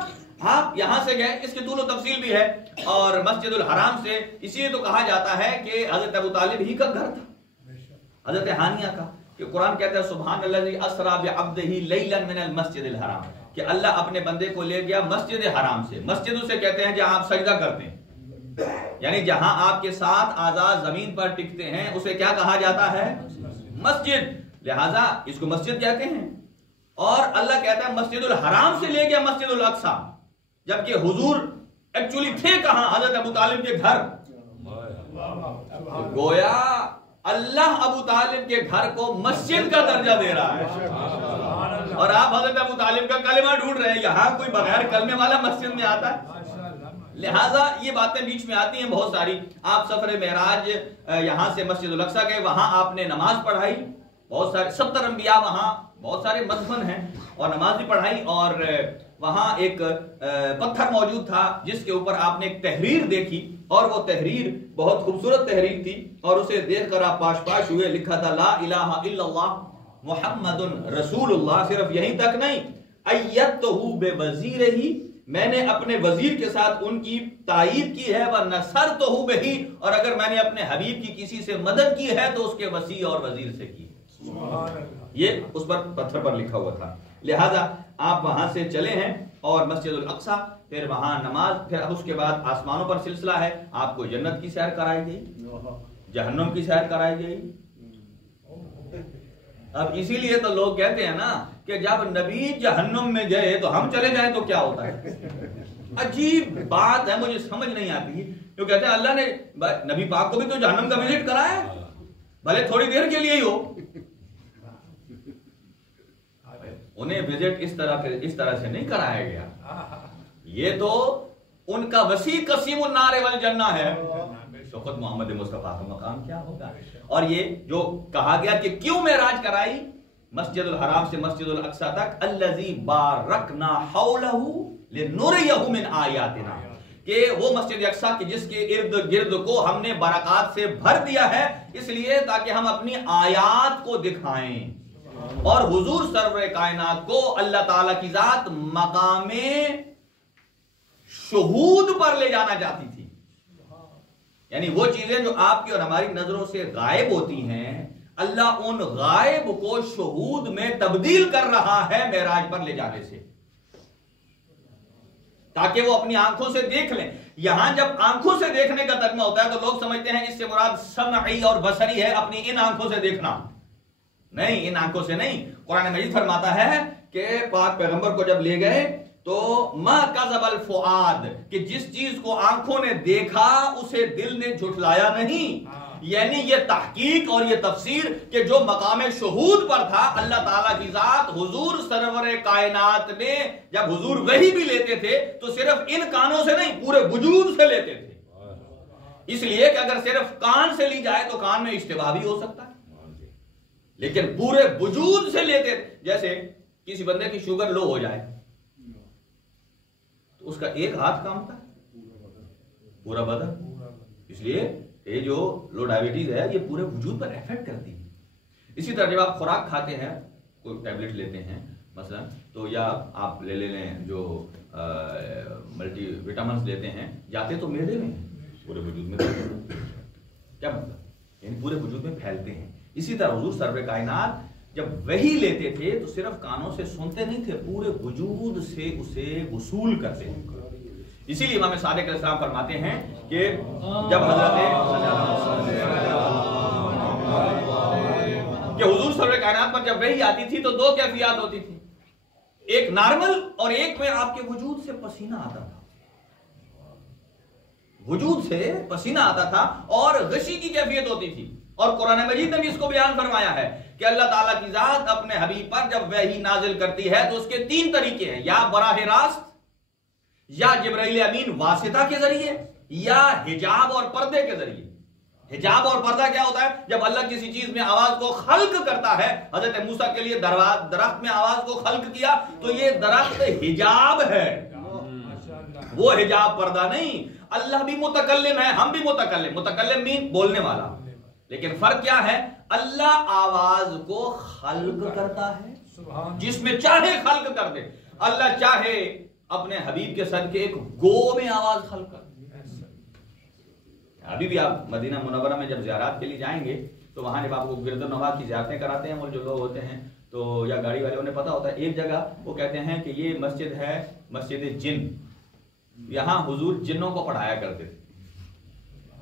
آپ یہاں سے گئے, اس کی طول و تفصیل بھی ہے. اور مسجد الحرام سے اسی لیے تو کہا جاتا ہے کہ حضرت ابو طالب ہی کا گھر تھا, حضرت ہانیہ کا, کہ قرآن کہتا ہے سبحان الذی اسری بعبدہ لیلا من المسجد الحرام, کہ اللہ اپنے بندے کو لے گیا مسجد حرام سے. مسجد اسے کہتے ہیں جہاں آپ سجدہ کرتے ہیں, یعنی جہاں آپ کے ساتھ اعضاء زمین پر ٹکتے ہیں اسے کیا کہا جاتا ہے؟ مسجد. لہذا اس کو مسجد کہتے ہیں. اور اللہ کہتا ہے مسجد الحرام سے لے گیا مسجد الاقصی, جبکہ حضور ایکچولی تھے کہاں؟ حضرت ابو طالب کے گھر. گویا اللہ ابو طالب کے گھر کو مسجد کا درجہ دے رہا ہے, اور آپ حضرت ابو طالب کا کلمہ ڈھونڈ رہے ہیں. یہاں کوئی بغیر کلمے والا مسجد میں آتا ہے؟ لہٰذا یہ باتیں بیچ میں آتی ہیں بہت ساری. آپ سفر معراج یہاں سے مسجد الاقصی گئے, وہاں آپ نے نماز پڑھائی. بہت سارے 70 انبیاء وہاں, بہت سارے مدفن ہیں, اور نماز بھی پڑھائی. اور وہاں ایک پتھر موجود تھا جس کے اوپر آپ نے ایک تحریر دیکھی, اور وہ تحریر بہت خوبصورت تحریر تھی, اور اسے دیکھ کر آپ پاش ہوئے. لکھا تھا لا الہ الا اللہ محمد رسول اللہ. صرف یہیں تک نہیں, ایدتہ بوزیرہ, میں نے اپنے وزیر کے ساتھ ان کی تائید کی ہے. ونصرتہ بہ, اور اگر میں نے اپنے حبیب کی کسی سے مدد کی ہے تو اس کے وسیع اور وزیر سے کی. یہ اس پر پتھر پر لکھا ہوا تھا. لہذا آپ وہاں سے چلے ہیں اور مسجد الاقصی, پھر وہاں نماز, پھر اب اس کے بعد آسمانوں پر سلسلہ ہے. آپ کو جنت کی سیر کرائی گئی, جہنم کی سیر کرائی گئی. اب اسی لیے تو لوگ کہتے ہیں نا کہ جب نبی جہنم میں گئے تو ہم چلے جائیں تو کیا ہوتا ہے. عجیب بات ہے, مجھے سمجھ نہیں آتی. جو کہتے ہیں اللہ نے نبی پاک کو بھی تو جہنم کا وزٹ کرایا, بھلے تھوڑی دیر کے لیے ہی ہو. انہیں وزٹ اس طرح سے نہیں کرایا گیا. یہ تو ان کا وسیع قسیم النار والجنہ ہے. تو خود محمد مصطفیٰ کا مقام کیا ہوگا. اور یہ جو کہا گیا کہ کیوں معراج کرائی مسجد الحرام سے مسجد الاقصی تک, الذی بارکنا حولہ لنریہ من آیاتنا, کہ وہ مسجد اقصی کہ جس کے ارد گرد کو ہم نے برکات سے بھر دیا ہے, اس لیے تاکہ ہم اپنی آیات کو دکھائیں. اور حضور سرور کائنات کو اللہ تعالی کی ذات مقام شہود پر لے جانا چاہتی تھی. یعنی وہ چیزیں جو آپ کی اور ہماری نظروں سے غائب ہوتی ہیں, اللہ ان غائب کو شہود میں تبدیل کر رہا ہے معراج پر لے جانے سے, تاکہ وہ اپنی آنکھوں سے دیکھ لیں. یہاں جب آنکھوں سے دیکھنے کا ترجمہ ہوتا ہے تو لوگ سمجھتے ہیں اس سے مراد سمعی اور بصری ہے, اپنی ان آنکھوں سے دیکھنا. نہیں, ان آنکھوں سے نہیں. قرآن مجید فرماتا ہے کہ پاک پیغمبر کو جب لے گئے تو ما کذب الفؤاد, کہ جس چیز کو آنکھوں نے دیکھا اسے دل نے جھٹلایا نہیں. یعنی یہ تحقیق اور یہ تفسیر کہ جو مقام شہود پر تھا اللہ تعالیٰ کی ذات حضور سرور کائنات میں جب حضور وحی بھی لیتے تھے تو صرف ان کانوں سے نہیں, پورے وجود سے لیتے تھے. اس لیے کہ اگر صرف کان سے لی جائے تو کان میں اشتباہ بھی ہو سکتا ہے, لیکن پورے وجود سے لیتے. جیسے کسی بندے کی شوگر لو ہو جائے تو اس کا ایک ہاتھ کامتا ہے, پورا بدن. اس لیے یہ جو لو ڈائبٹیز ہے یہ پورے وجود پر ایفیکٹ کرتی ہے. اسی طرح جب آپ خوراک کھاتے ہیں, کوئی ٹیبلٹ لیتے ہیں, مثلا تو یا آپ لے لیں جو ملٹی وٹامنس لیتے ہیں، جاتے تو معدے میں پورے وجود میں کیا مطلب، یعنی پورے وجود میں پھیلتے ہیں. اسی طرح حضور سرور کائنات جب وحی لیتے تھے تو صرف کانوں سے سنتے نہیں تھے، پورے وجود سے اسے وصول کرتے تھے. اسی لیے امام صادق علیہ السلام فرماتے ہیں کہ جب کہ حضور سرور کائنات پر جب وحی آتی تھی تو دو کیفیات ہوتی تھی، ایک نارمل اور ایک میں آپ کے وجود سے پسینہ آتا تھا، وجود سے پسینہ آتا تھا، اور غشی کی کیفیت ہوتی تھی. اور قرآن مجید نے بھی اس کو بیان فرمایا ہے کہ اللہ تعالیٰ کی ذات اپنے حبیب پر جب وحی نازل کرتی ہے تو اس کے 3 طریقے ہیں، یا براہ راست، یا جبرائیل امین واسطہ کے ذریعے، یا حجاب اور پردے کے ذریعے. حجاب اور پردہ کیا ہوتا ہے؟ جب اللہ کسی چیز میں آواز کو خلق کرتا ہے، حضرت موسیٰ کے لیے درخت میں آواز کو خلق کیا تو یہ درخت حجاب ہے، وہ حجاب پردہ نہیں. اللہ بھی متکلم ہے، ہم بھی متکلم مین بولنے والا، لیکن فرق کیا ہے؟ اللہ آواز کو خلق کرتا ہے، جس میں چاہے خلق کر دے. اللہ چاہے اپنے حبیب کے صدقے ایک گو میں آواز خلق کر دے. ابھی بھی آپ مدینہ منورہ میں جب زیارات کے لیے جائیں گے تو وہاں جب آپ کو گرد النواح کی زیارتیں کراتے ہیں، وہ جو لوگ ہوتے ہیں تو یا گاڑی والے انہیں پتا ہوتا ہے، ایک جگہ وہ کہتے ہیں کہ یہ مسجد ہے مسجد جن، یہاں حضور جنوں کو پڑھایا کرتے تھے.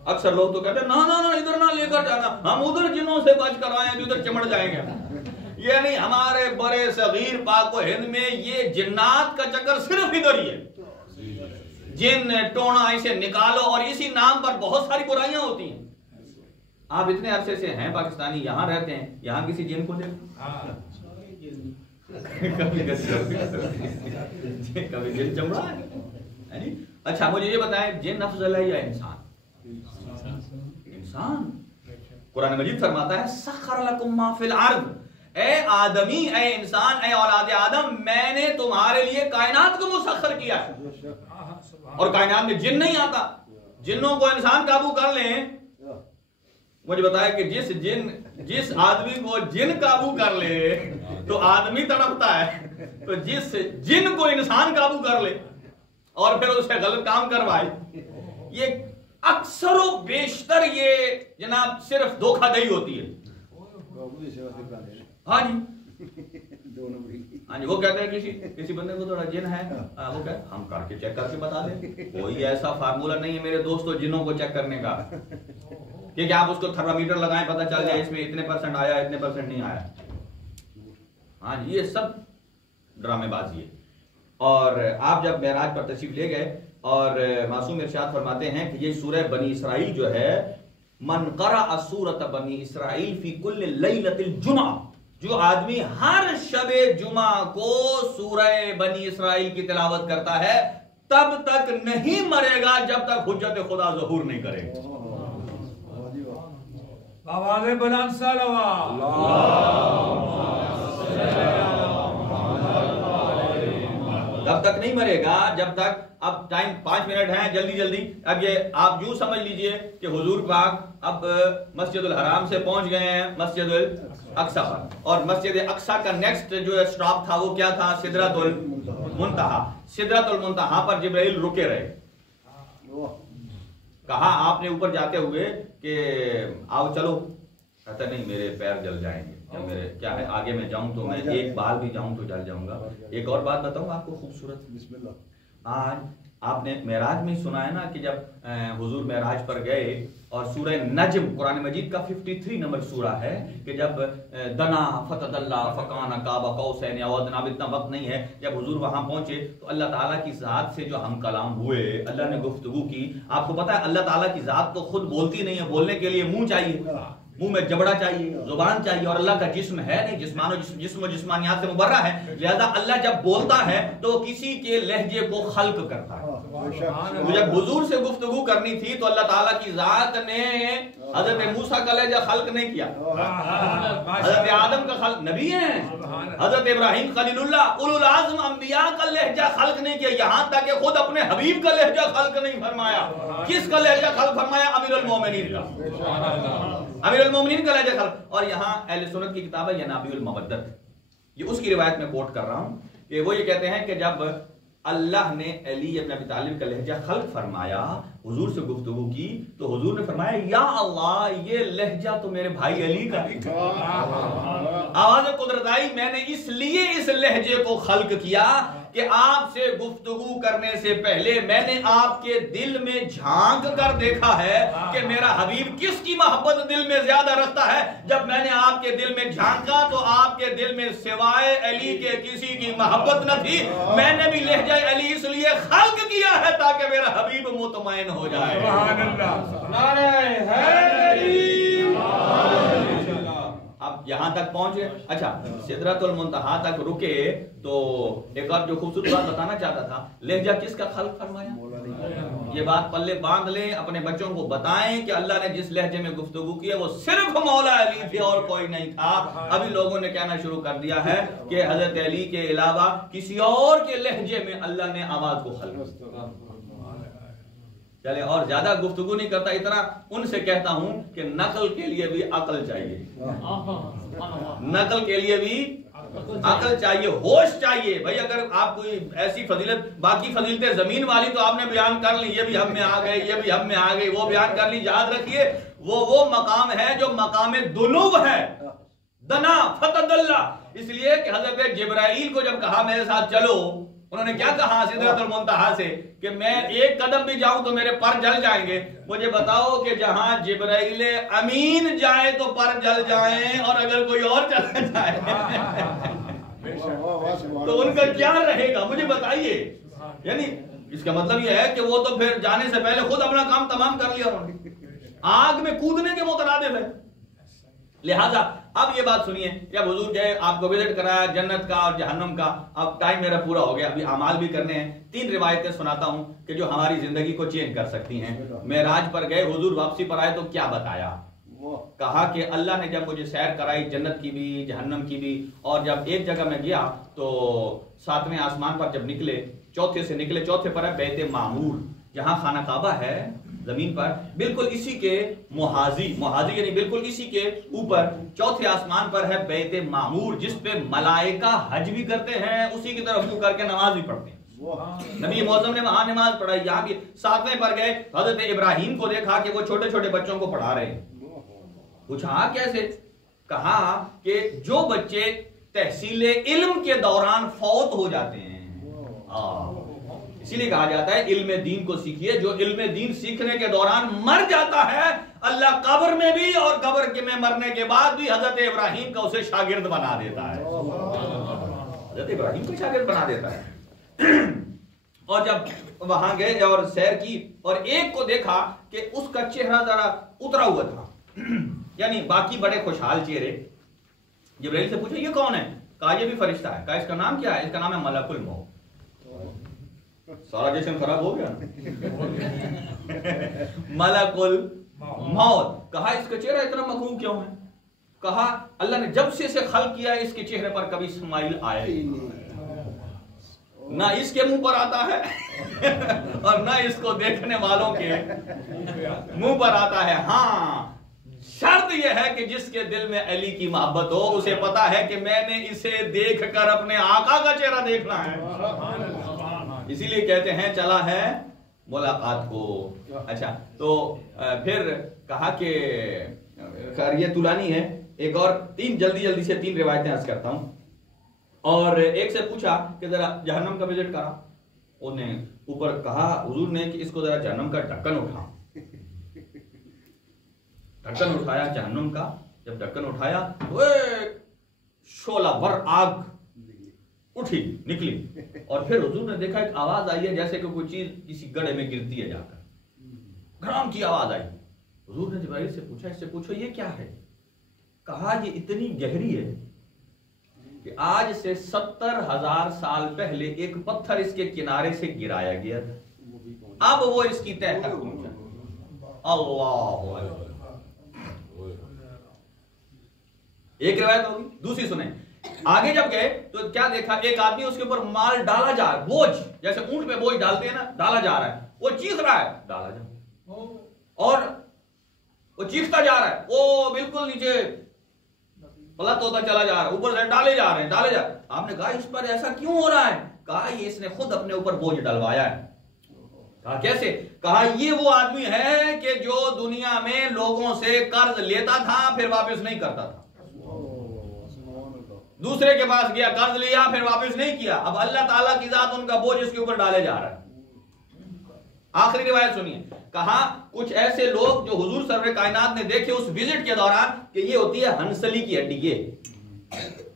اکثر لوگ تو کہتے ہیں نا ادھر نہ لے کر جانا، ہم ادھر جنوں سے بچ کر آئے ہیں، ادھر چمڑ جائیں گے. یعنی ہمارے بڑے صغیر پاک و ہند میں یہ جنات کا چکر صرف ادھر ہی ہے. جن ٹونا اسے نکالو، اور اسی نام پر بہت ساری برائیاں ہوتی ہیں. آپ اتنے عرصے سے ہیں پاکستانی، یہاں رہتے ہیں، یہاں کسی جن کو دیکھو کبھی جن چمڑا ہے. اچھا مجھے یہ بتائیں، جن افضل ہے یا انسان؟ انسان. قرآن مجید فرماتا ہے سخر لکم ما فی الارض، اے آدمی، اے انسان، اے اولاد آدم، میں نے تمہارے لیے کائنات کو مسخر کیا ہے. اور کائنات میں جن نہیں آتا. جنوں کو انسان قابو کر لیں، مجھے بتایا کہ جس آدمی کو جن قابو کر لے تو آدمی تڑپتا ہے، تو جس جن کو انسان قابو کر لے اور پھر اسے غلط کام کروائے، یہ اکثر و بیشتر یہ جناب صرف دھوکہ دہی ہوتی ہے. ہاں جی وہ کہتے ہیں کسی بندے کو تھوڑا جن ہے، وہ کہتے ہیں ہم کر کے چیک کر کے بتا دیں. کوئی ایسا فارمولا نہیں ہے میرے دوستو جنوں کو چیک کرنے کا کہ آپ اس کو تھرمامیٹر لگائیں پتہ چل جائے اس میں اتنے % آیا اتنے % نہیں آیا. ہاں جی یہ سب ڈرامے بازی ہے. اور آپ جب معراج پر تشریف لے گئے اور معصوم ارشاد فرماتے ہیں کہ یہ سورہ بنی اسرائیل جو ہے، من قرأ سورۃ بنی اسرائیل فی کل لیلۃ الجمعہ، جو آدمی ہر شب جمعہ کو سورہ بنی اسرائیل کی تلاوت کرتا ہے تب تک نہیں مرے گا جب تک حجت خدا ظہور نہیں کرے. آواز بلند صلوات. تب تک نہیں مرے گا جب تک، اب ٹائم 5 منٹ ہیں، جلدی اب یہ آپ یوں سمجھ لیجئے کہ حضور پاک اب مسجد الحرام سے پہنچ گئے ہیں مسجد الاقصی پر، اور مسجد اقصی کا نیکسٹ جو سٹاپ تھا وہ کیا تھا؟ سدرۃ المنتہا. سدرۃ المنتہا پر جبرائیل رکے رہے. کہا آپ نے اوپر جاتے ہوئے کہ آؤ چلو، کہتا نہیں میرے پیر جل جائیں گے، یا میرے کیا ہے آگے میں جاؤں تو میں ایک بال بھی جاؤں تو جل جاؤں گا. ایک اور بات بتاؤں آپ کو خوبصورت، بسم اللہ. آج آپ نے معراج میں سنا ہے نا کہ جب حضور معراج پر گئے اور سورہ نجم قرآن مجید کا 53 نمبر سورہ ہے کہ جب دنا فتدلا فکان قاب قوسین او ادنی، اب اتنا وقت نہیں ہے، جب حضور وہاں پہنچے تو اللہ تعالیٰ کی ذات سے جو ہم کلام ہوئے، اللہ نے گفتگو کی. آپ کو پتا ہے اللہ تعالیٰ کی ذات تو خود بولتی نہیں ہے، بولنے کے لیے منہ چاہیے، منہ میں جبڑا چاہیے، زبان چاہیے، اور اللہ کا جسم ہے نہیں، جسم و جسمانیات سے مبرہ ہے. لہذا اللہ جب بولتا ہے تو کسی کے لہجے کو خلق کرتا ہے. جب حضور سے گفتگو کرنی تھی تو اللہ تعالیٰ کی ذات نے حضرت موسیٰ کا لہجہ خلق نہیں کیا، حضرت آدم کا خلق، نبی ہیں، حضرت ابراہیم خلیل اللہ اولو العزم انبیاء کا لہجہ خلق نہیں کیا، یہاں تک کہ خود اپنے حبیب کا لہجہ خلق نہیں فرمایا. کس کا لہجہ خلق فرمایا؟ امیر المومنین کا، امیر المومنین کا لہجہ خلق. اور یہاں اہل سنت کی کتاب ہے ینابیع المودت، یہ اس کی روایت میں کوٹ کر رہا ہوں کہ وہ یہ کہتے ہیں کہ جب اللہ نے علی ابن ابی طالب کا لہجہ خلق فرمایا، حضور سے گفتگو کی، تو حضور نے فرمایا یا اللہ یہ لہجہ تو میرے بھائی علی کا ہی تھا۔ آواز قدرت آئی، میں نے اس لیے اس لہجے کو خلق کیا کہ آپ سے گفتگو کرنے سے پہلے میں نے آپ کے دل میں جھانک کر دیکھا ہے کہ میرا حبیب کس کی محبت دل میں زیادہ رکھتا ہے۔ جب میں نے آپ کے دل میں جھانکا تو آپ کے دل میں سوائے علی کے کسی کی محبت نہ تھی۔ میں نے بھی لہجہ علی اس لیے خلق کیا ہے تاکہ میرا حبیب مطمئن ہو جائے۔ سبحان اللہ، نعرہ حیدری۔ اب یہاں تک پہنچے، اچھا سدرۃ المنتہا تک رکے تو ایک اور جو خوبصورت بات بتانا چاہتا تھا، لہجہ کس کا خلق فرمایا؟ یہ بات پلے باندھ لیں، اپنے بچوں کو بتائیں کہ اللہ نے جس لہجے میں گفتگو کی ہے وہ صرف مولا علی تھے اور کوئی نہیں تھا۔ ابھی لوگوں نے کہنا شروع کر دیا ہے کہ حضرت علی کے علاوہ کسی اور کے لہجے میں اللہ نے آواز کو خلق کیا۔ چلے اور زیادہ گفتگو نہیں کرتا، اتنا ان سے کہتا ہوں کہ نقل کے لیے بھی عقل چاہیے، نقل کے لیے بھی عقل چاہیے، ہوش چاہیے۔ بھائی اگر آپ کوئی ایسی فضیلت، باقی فضیلتیں زمین والی تو آپ نے بیان کر لی، یہ بھی ہم میں آ گئے، یہ بھی ہم میں آ گئی، وہ بیان کر لی، یاد رکھیے وہ مقام ہے جو مقام دنو ہے، دنا فتدلہ۔ اس لیے کہ حضرت جبرائیل کو جب کہا میرے ساتھ چلو، انہوں نے کیا کہا سدرۃ المنتہا سے کہ میں ایک قدم بھی جاؤں تو میرے پر جل جائیں گے۔ مجھے بتاؤ کہ جہاں جبرائیل امین جائے تو پر جل جائیں، اور اگر کوئی اور چلا جائے تو ان کا کیا رہے گا؟ مجھے بتائیے۔ یعنی اس کا مطلب یہ ہے کہ وہ تو پھر جانے سے پہلے خود اپنا کام تمام کر لیا، انہوں نے آگ میں کودنے کے مترادف ہے۔ لہذا اب یہ بات سنیے، جب حضور گئے، آپ کو وزٹ کرایا جنت کا اور جہنم کا، اب ٹائم میرا پورا ہو گیا، ابھی اعمال بھی کرنے ہیں۔ 3 روایتیں سناتا ہوں کہ جو ہماری زندگی کو چینج کر سکتی ہیں۔ معراج پر گئے، حضور واپسی پر آئے تو کیا بتایا؟ کہا کہ اللہ نے جب مجھے سیر کرائی جنت کی بھی جہنم کی بھی، اور جب ایک جگہ میں گیا تو 7ویں آسمان پر جب نکلے، چوتھے سے نکلے، چوتھے پر ہے بیت معمور، جہاں خانہ کعبہ ہے زمین پر، بالکل اسی کے محاذی یعنی بالکل اسی کے اوپر چوتھے آسمان پر ہے بیت معمور، جس پہ ملائکہ حج بھی کرتے ہیں، اسی کی طرف منہ کر کے نماز بھی پڑھتے ہیں۔ نبی معظم نے وہاں نماز پڑھائی۔ یہاں بھی 7ویں پر گئے، حضرت ابراہیم کو دیکھا کہ وہ چھوٹے چھوٹے بچوں کو پڑھا رہے ہیں۔ پوچھا کیسے؟ کہا کہ جو بچے تحصیل علم کے دوران فوت ہو جاتے ہیں، اسی لیے کہا جاتا ہے علم دین کو سیکھیے، جو علم دین سیکھنے کے دوران مر جاتا ہے اللہ قبر میں بھی اور قبر کے میں مرنے کے بعد بھی حضرت ابراہیم کا اسے شاگرد بنا دیتا ہے، حضرت ابراہیم کو شاگرد بنا دیتا ہے۔ اور جب وہاں گئے اور سیر کی اور ایک کو دیکھا کہ اس کا چہرہ ذرا اترا ہوا تھا، یعنی باقی بڑے خوشحال چہرے۔ جبرائیل سے پوچھا یہ کون ہے؟ کہا یہ بھی فرشتہ ہے۔ کہا اس کا نام کیا ہے؟ اس کا نام ہے ملک الموت۔ سارا جسم خراب ہو گیا۔ ملک الموت۔ کہا اس کا چہرہ اتنا مخوف کیوں ہے؟ کہا اللہ نے جب سے اسے خلق کیا اس کے چہرے پر کبھی اسمائل آیا نہ اس کے منہ پر آتا ہے اور نہ اس کو دیکھنے والوں کے منہ پر آتا ہے۔ ہاں شرط یہ ہے کہ جس کے دل میں علی کی محبت ہو، اسے پتا ہے کہ میں نے اسے دیکھ کر اپنے آقا کا چہرہ دیکھنا ہے۔ اسی لیے کہتے ہیں چلا ہے ملاقات کو۔ اچھا تو پھر کہا کہ خیر یہ طولانی ہے، ایک اور جلدی سے 3 روایتیں عرض کرتا ہوں۔ اور ایک سے پوچھا کہ ذرا جہنم کا وزٹ کرا، انہیں اوپر کہا حضور نے کہ اس کو ذرا جہنم کا ڈھکن اٹھا۔ ڈھکن اٹھایا جہنم کا، جب ڈھکن اٹھایا تو شعلہ بھر آگ اٹھی نکلی، اور پھر حضور نے دیکھا ایک آواز آئی ہے جیسے کہ کوئی چیز کسی گڑھے میں گرتی ہے، جا کر گھرام کی آواز آئی۔ حضور نے جبرائیل سے پوچھا اس سے پوچھو یہ کیا ہے؟ کہا یہ اتنی گہری ہے کہ آج سے 70,000 سال پہلے ایک پتھر اس کے کنارے سے گرایا گیا تھا، اب وہ اس کی تہہ تک پہنچا۔ اللہ ایک روایت ہوگی، دوسری سنیں۔ آگے جب گئے تو کیا دیکھا؟ ایک آدمی اس کے اوپر مال ڈالا جا رہا ہے، بوجھ جیسے اونٹ پہ بوجھ ڈالتے ہیں نا، ڈالا جا رہا ہے، وہ چیخ رہا ہے ڈالا جا، اور وہ چیختا جا رہا ہے، وہ بالکل نیچے غلط ہوتا چلا جا رہا ہے، اوپر سے ڈالے جا رہے ہیں۔ آپ نے کہا اس پر ایسا کیوں ہو رہا ہے؟ کہا یہ اس نے خود اپنے اوپر بوجھ ڈلوایا ہے۔ کہا کیسے؟ کہا یہ وہ آدمی ہے کہ جو دنیا میں لوگوں سے قرض لیتا تھا پھر واپس نہیں کرتا تھا، دوسرے کے پاس گیا قرض لیا پھر واپس نہیں کیا، اب اللہ تعالیٰ کی ذات ان کا بوجھ اس کے اوپر ڈالے جا رہا ہے۔ آخری روایت سنیے، کہا کچھ ایسے لوگ جو حضور سرور کائنات نے دیکھے اس وزٹ کے دوران کہ یہ ہوتی ہے ہنسلی کی ہڈی،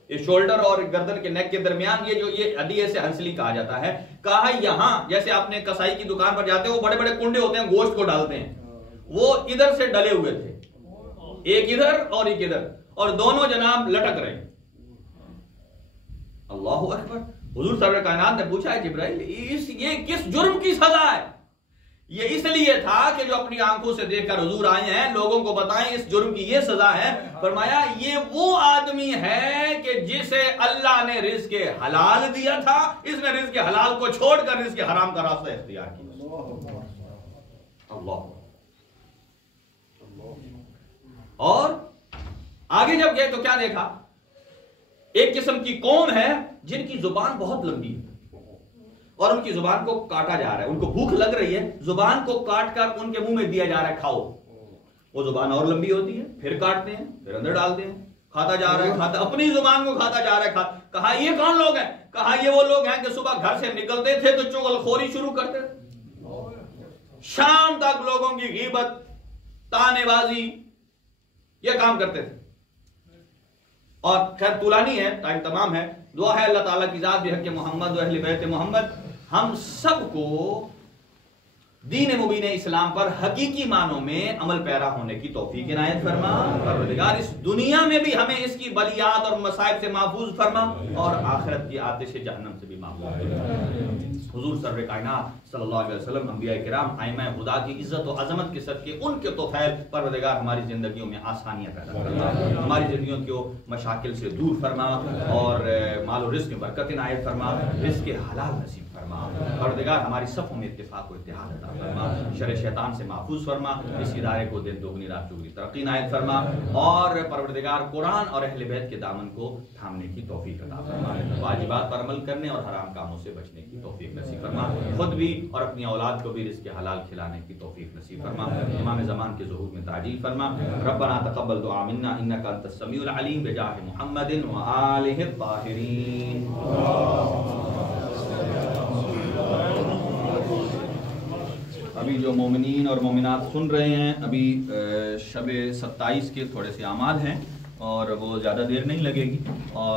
یہ شولڈر اور گردن کے نیک کے درمیان یہ ہڈی سے ہنسلی کہا جاتا ہے۔ کہا یہاں جیسے آپ نے کسائی کی دکان پر جاتے ہیں وہ بڑے بڑے کنڈے ہوتے ہیں گوشت کو ڈالتے ہیں، وہ ادھر سے ڈلے ہوئے تھے، ایک ادھر اور ایک ادھر، اور دونوں جناب لٹک رہے ہیں۔ اللہ اکبر! حضور سرور کائنات نے پوچھا ہے جبرائیل یہ کس جرم کی سزا ہے؟ یہ اس لیے تھا کہ جو اپنی آنکھوں سے دیکھ کر حضور آئے ہیں لوگوں کو بتائیں اس جرم کی یہ سزا ہے۔ فرمایا یہ وہ آدمی ہے کہ جسے اللہ نے رزق حلال دیا تھا، اس نے رزق حلال کو چھوڑ کر رزق حرام کا راستہ اختیار کیا۔ اللہ! اور آگے جب گئے تو کیا دیکھا؟ ایک قسم کی قوم ہے جن کی زبان بہت لمبی ہے اور ان کی زبان کو کاٹا جا رہا ہے، ان کو بھوک لگ رہی ہے، زبان کو کاٹ کر ان کے منہ میں دیا جا رہا ہے کھاؤ۔ وہ زبان اور لمبی ہوتی ہے، پھر کاٹتے ہیں، پھر اندر ڈالتے ہیں، کھاتا جا رہا ہے، کھاتا اپنی زبان کو کھاتا جا رہا ہے۔ کہا یہ کون لوگ ہیں؟ کہا یہ وہ لوگ ہیں کہ صبح گھر سے نکلتے تھے تو چغل خوری شروع کرتے تھے، شام تک لوگوں کی غیبت، تانے بازی، یہ کام کرتے تھے۔ اور خیر طولانی ہے، ٹائم تمام ہے، دعا ہے اللہ تعالیٰ کی ذات بحق محمد و اہل بیت محمد ہم سب کو دین مبین اسلام پر حقیقی معنوں میں عمل پیرا ہونے کی توفیق عنایت فرما۔ پروردگار اس دنیا میں بھی ہمیں اس کی بلیات اور مصائب سے محفوظ فرما اور آخرت کی آتش جہنم سے بھی محفوظ فرما۔ حضور سرور کائنات صلی اللہ علیہ وسلم، انبیاء کرام، ائمہ خدا کی عزت و عظمت کے صدقے ان کے توفیل پروردگار ہماری زندگیوں میں آسانیاں پیدا فرما، ہماری زندگیوں کو مشاکل سے دور فرما اور مال و رزق میں برکت عنایت فرما، رزق حلال نصیب فرما۔ پروردگار ہماری صفوں میں اتفاق و اتحاد عطا فرما، شر شیطان سے محفوظ فرما، اس ادارے کو دن دوگنی رات چوگنی ترقی عنایت فرما اور پروردگار قرآن اور اہل بیت کے دامن کو تھامنے کی توفیق عطا فرما، واجبات پر عمل کرنے اور حرام کاموں سے بچنے کی توفیق نصیب فرما، خود بھی اور اپنی اولاد کو بھی رزق حلال کھلانے کی توفیق نصیب فرما، امام زمان کے ظہور میں تعجیل فرما۔ ربنا تقبل دعا منا انک انت السمیع العلیم بجاہ محمد وآلہ الطاہرین۔ ابھی جو مومنین اور مومنات سن رہے ہیں، ابھی شب 27 کے تھوڑے سے اعمال ہیں اور وہ زیادہ دیر نہیں لگے گی اور